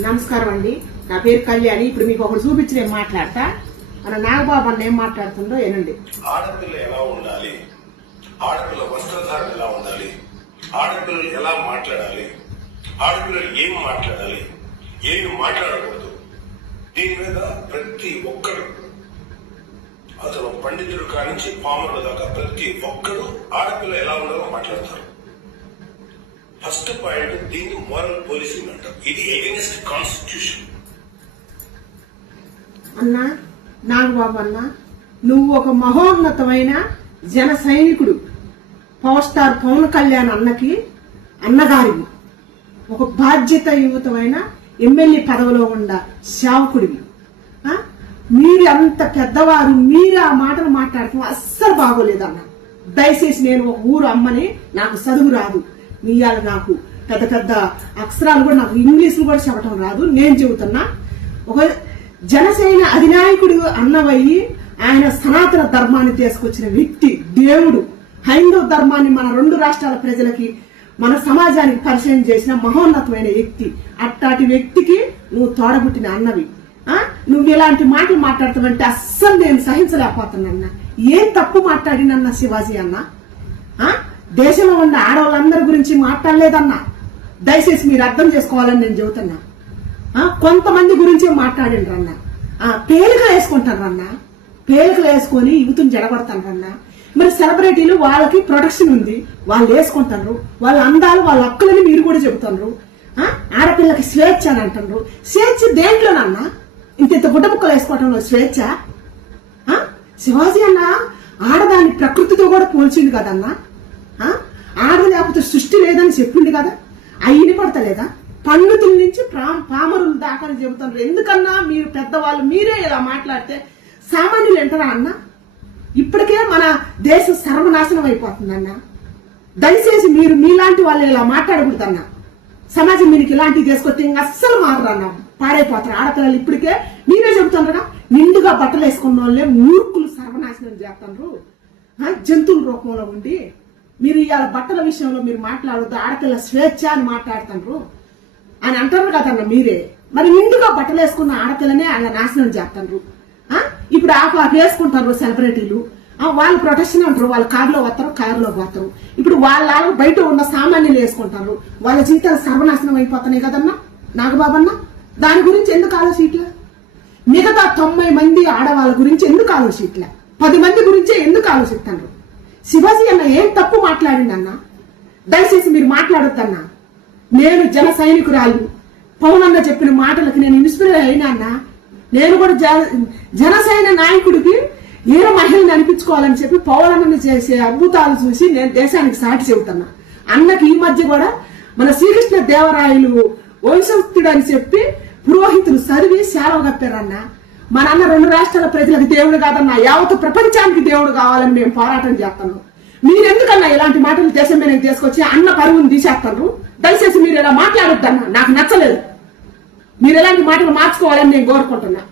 నమస్కారం అండి. నా పేరు కళ్యాణి. ఇప్పుడు మీకు ఒకటి చూపించి నేను మాట్లాడతా. మన నాగబాబు అన్న ఏం మాట్లాడుతుందో ఏనండి ఆడపిల్ల ఎలా ఉండాలి? ఆడపిల్ల వస్త్రధారణ ఎలా ఉండాలి? ఆడపిల్లలు ఎలా మాట్లాడాలి? ఆడపిల్లలు ఏం మాట్లాడాలి? ఏమి మాట్లాడకూడదు. దీని మీద ప్రతి ఒక్కరు అతను పండితుడు కానించి పాముల దాకా ప్రతి ఒక్కరు ఆడపిల్ల ఎలా ఉండాలో మాట్లాడతారు. ఫస్ట్ పాయింట్ దీన్ని మోరల్ పోలీసింగ్ అంటారు. ఇది ఎగెనిస్ట్ కాన్స్టిట్యూషన్ అన్న నాగబాబు అన్న నువ్వు ఒక మహోన్నతమైన జన సైనికుడు. పవర్ స్టార్ పవన్ కళ్యాణ్ అన్నకి అన్నగారివి. ఒక బాధ్యతాయుతమైన ఎమ్మెల్యే పదవిలో ఉన్న సేవకుడివి మీరు అంత పెద్దవారు మీరు ఆ మాటలు మాట్లాడటం అస్సలు బాగోలేదన్న. దయచేసి నేను ఒక ఊరు అమ్మని నాకు చదువు రాదు. ఇవాళ నాకు. పెద్ద పెద్ద అక్షరాలు కూడా నాకు ఇంగ్లీష్లు కూడా చెప్పడం రాదు. నేను చెబుతున్నా ఒక జనసేన అధినాయకుడు అన్నవయ్యి ఆయన సనాతన ధర్మాన్ని తీసుకొచ్చిన వ్యక్తి దేవుడు. హైందవ ధర్మాన్ని మన రెండు రాష్ట్రాల ప్రజలకి మన సమాజానికి పరిచయం చేసిన మహోన్నతమైన వ్యక్తి. అట్టాటి వ్యక్తికి నువ్వు తోడబుట్టిన అన్నవి. ఆ? నువ్వు ఇలాంటి మాటలు మాట్లాడతావంటే అస్సలు నేను సహించలేకపోతున్నా ఏం తప్పు మాట్లాడినన్న శివాజీ అన్నా? దేశంలో ఉన్న ఆడవాళ్ళందరి గురించి మాట్లాడలేదన్నా. దయచేసి మీరు అర్థం చేసుకోవాలని నేను చెబుతున్నా. కొంతమంది గురించే మాట్లాడండి రన్న పేలికలు వేసుకుంటాను రన్న పేలికలు వేసుకొని యువతను జడగొడతారు అన్న మరి సెలబ్రిటీలు వాళ్ళకి ప్రొటెక్షన్ ఉంది. వాళ్ళు వేసుకుంటారు వాళ్ళ అందాలు వాళ్ళ హక్కులని మీరు కూడా చెబుతున్నారు ఆడపిల్లకి స్వేచ్ఛ అని అంటున్నారు స్వేచ్ఛ దేంట్లోనన్నా? ఇంత ఇంత గుడ్డ ముక్కలు వేసుకోవటంలో స్వేచ్ఛ? ఆ? శివాజీ అన్న ఆడదాన్ని ప్రకృతితో కూడా పోల్చింది కదన్నా. ఆడ లేకపోతే సృష్టి లేదని చెప్పిండు కదా? అయిన పడతలేదా? పండితుల నుంచి ప్రా- పామరుల దాకా చెబుతున్నారు ఎందుకన్నా మీరు పెద్దవాళ్ళు మీరే ఇలా మాట్లాడితే సామాన్యులు ఎంటరా అన్న? ఇప్పటికే మన దేశం సర్వనాశనం అయిపోతుందన్న దయచేసి మీరు మీలాంటి వాళ్ళు ఇలా మాట్లాడకూడదన్నా సమాజం మీకు ఇలాంటివి తీసుకొస్తే ఇంకా అస్సలు మారరన్న పాడైపోతారు ఆడపిల్లలు ఇప్పటికే. మీరే చెబుతున్నారా నిండుగా బట్టలు వేసుకున్న వాళ్ళే మూర్ఖులు సర్వనాశనం చేస్తున్నారు జంతువుల రూపంలో ఉండి మీరు ఇవాళ బట్టల విషయంలో మీరు మాట్లాడద్దు ఆడపిల్ల స్వేచ్ఛ అని మాట్లాడుతున్నారు అని అంటారు కదన్న మీరే. మరి నిండుగా బట్టలు వేసుకున్న ఆడపిల్లనే అలా నాశనం చేస్తున్నారు ఆ? ఇప్పుడు ఆ వేసుకుంటారు సెలబ్రిటీలు. వాళ్ళు ప్రొటెక్షన్ అంటారు వాళ్ళు కారులో వస్తారు కారులో పోతారు. ఇప్పుడు వాళ్ళ బయట ఉన్న సామాన్యులు వేసుకుంటారు. వాళ్ళ జీవితాలు సర్వనాశనం అయిపోతున్నాయి కదన్నా నాగబాబన్న? దాని గురించి ఎందుకు ఆలోచించట్లే? మిగతా తొంభై మంది ఆడవాళ్ళ గురించి ఎందుకు ఆలోచించట్లే? పది మంది గురించే ఎందుకు ఆలోచిస్తున్నారు శివాజీ అన్న ఏం తప్పు మాట్లాడిందన్నా? దయచేసి మీరు మాట్లాడొద్దన్నా. నేను జన సైనికురాలు. పవన్ అన్న చెప్పిన మాటలకి నేను ఇన్స్పైర్ అయినా అన్న నేను కూడా జ- జనసేన నాయకుడికి ఈర మహిళని అనిపించుకోవాలని చెప్పి పవన్ అన్నని చేసే అద్భుతాలు చూసి నేను దేశానికి సాటి చెబుతున్నా. అన్నకి ఈ మధ్య కూడా మన శ్రీకృష్ణ దేవరాయలు వంశస్థుడు అని చెప్పి పురోహితులు చదివి సేవ కప్పారన్నా. మా నాన్న రెండు రాష్ట్రాల ప్రజలకు దేవుడు కాదన్నా యావత్ ప్రపంచానికి దేవుడు కావాలని మేము పోరాటం చేస్తాను మీరెందుకన్నా ఇలాంటి మాటలు దేశం మీద తీసుకొచ్చి అన్న పరువుని తీసేస్తారు దయచేసి మీరు ఇలా మాట్లాడొద్దన్నా నాకు నచ్చలేదు. మీరు ఎలాంటి మాటలు మార్చుకోవాలని నేను కోరుకుంటున్నా.